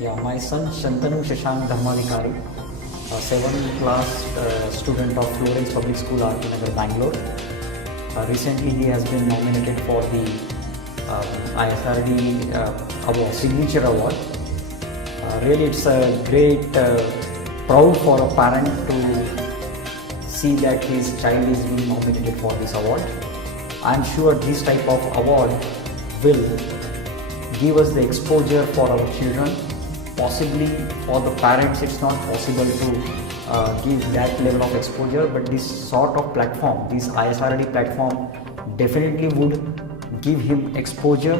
Yeah, my son Shantanu Shashank Dharmadhikari, a 7th class student of Florence Public School, RT Nagar, Bangalore. Recently, he has been nominated for the ISRD award, Signature Award. Really, it's a great proud for a parent to see that his child is being nominated for this award. I am sure this type of award will give us the exposure for our children. Possibly for the parents it's not possible to give that level of exposure, but this sort of platform, this ISRD platform definitely would give him exposure,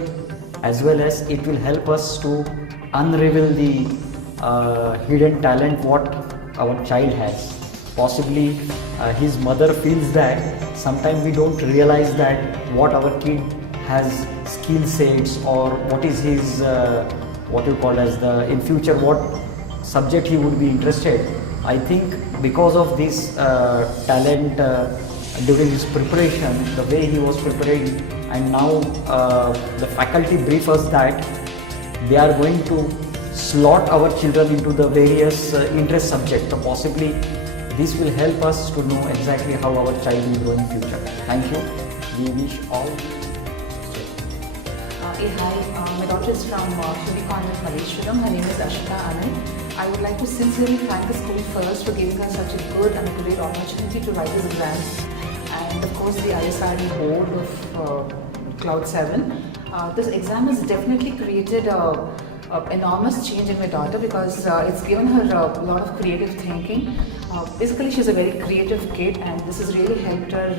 as well as it will help us to unravel the hidden talent what our child has. Possibly his mother feels that sometimes we don't realize that what our kid has skill sets, or what is his what you call as the in future what subject he would be interested. I think because of this talent during his preparation, the way he was preparing, and now the faculty brief us that they are going to slot our children into the various interest subjects. So possibly this will help us to know exactly how our child will grow in future. Thank you. We wish all. Hi, my daughter is from Shri Convent, Malleshwaram. Her name is Ashita Anand. I would like to sincerely thank the school first for giving us such a good and great opportunity to write this exam, and of course the ISRD board of Cloud 7. This exam has definitely created a enormous change in my daughter, because it's given her a lot of creative thinking. Basically, she's a very creative kid, and this has really helped her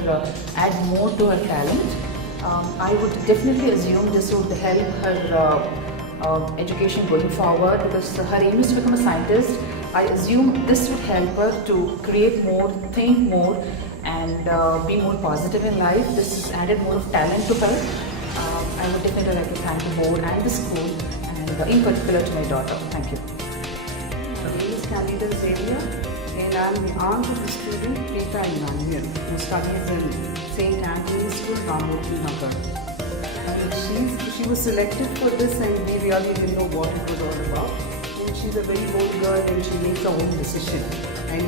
add more to her talent. I would definitely assume this would help her education going forward, because her aim is to become a scientist. I assume this would help her to create more, think more, and be more positive in life. This has added more of talent to her. I would definitely like to thank the board and the school, and in particular to my daughter. Thank you. My name is Candida Xavier, and I am the aunt of the student Rita Emmanuel, who studies in St. Anthony's School, Ramoti Nagar. She was selected for this, and we really didn't know what it was all about. And she's a very bold girl, and she makes her own decision. And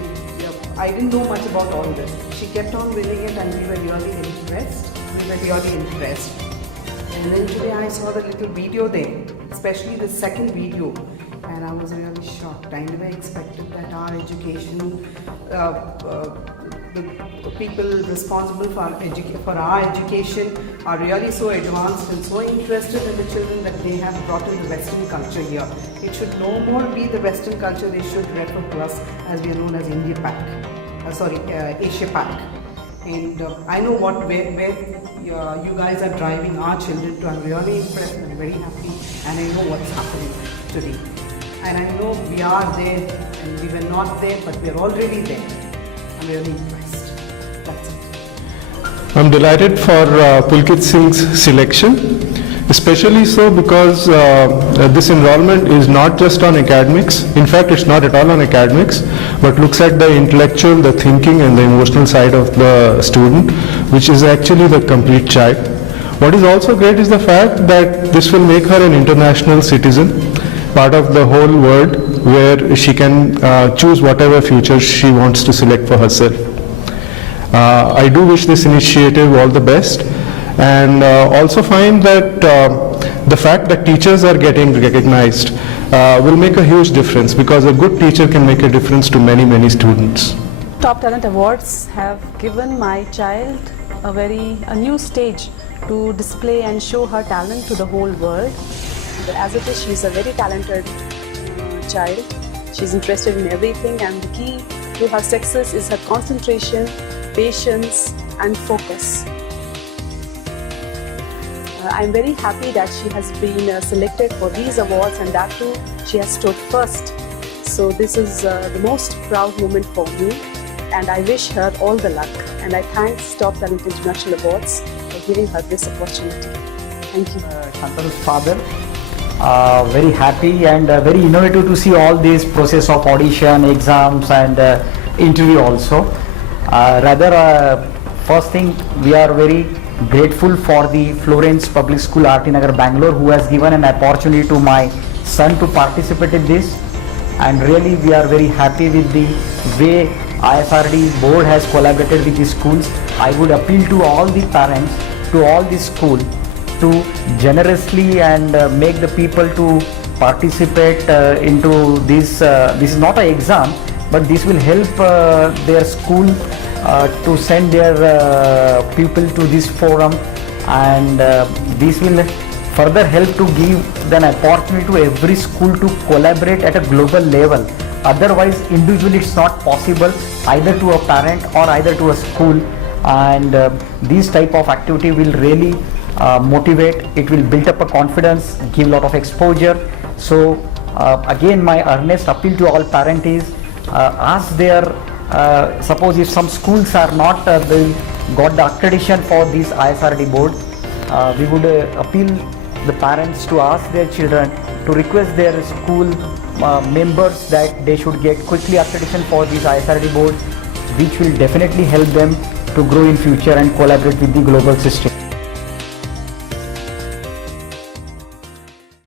I didn't know much about all this. She kept on winning it, and we were really impressed. And then today I saw the little video there, especially the second video, and I was really shocked. I never expected that our education, the people responsible for our education are really so advanced and so interested in the children that they have brought in the Western culture here. It should no more be the Western culture. They should refer to us as we are known as Asia Pac. And I know where you guys are driving our children to. I'm really impressed and I'm very happy, and I know what's happening today. And I know we are there, and we were not there, but we're already there. I'm really impressed. That's it. I'm delighted for Pulkit Singh's selection, especially so because this enrollment is not just on academics. In fact, it's not at all on academics, but looks at the intellectual, the thinking and the emotional side of the student, which is actually the complete child. What is also great is the fact that this will make her an international citizen, part of the whole world, where she can choose whatever future she wants to select for herself. I do wish this initiative all the best, and also find that the fact that teachers are getting recognized will make a huge difference, because a good teacher can make a difference to many students. Top Talent Awards have given my child a new stage to display and show her talent to the whole world. As it is, she's a very talented child. She's interested in everything, and the key to her success is her concentration, patience and focus. I'm very happy that she has been selected for these awards, and that too she has stood first. So this is the most proud moment for me, and I wish her all the luck. And I thank Top Talent International Awards for giving her this opportunity. Thank you. Shantanu's father. Very happy and very innovative to see all this process of audition, exams and interview also. First thing, we are very grateful for the Florence Public School, RT Nagar, Bangalore, who has given an opportunity to my son to participate in this, and really we are very happy with the way ISRD board has collaborated with the schools. I would appeal to all the parents, to all the school, to generously and make the people to participate into this. This is not an exam, but this will help their school to send their pupil to this forum, and this will further help to give an opportunity to every school to collaborate at a global level. Otherwise, individually it's not possible, either to a parent or either to a school, and this type of activity will really motivate, it will build up a confidence, give a lot of exposure. So again, my earnest appeal to all parents is ask their, suppose if some schools are not got the accreditation for this ISRD board, we would appeal the parents to ask their children to request their school members that they should get quickly accreditation for this ISRD board, which will definitely help them to grow in future and collaborate with the global system.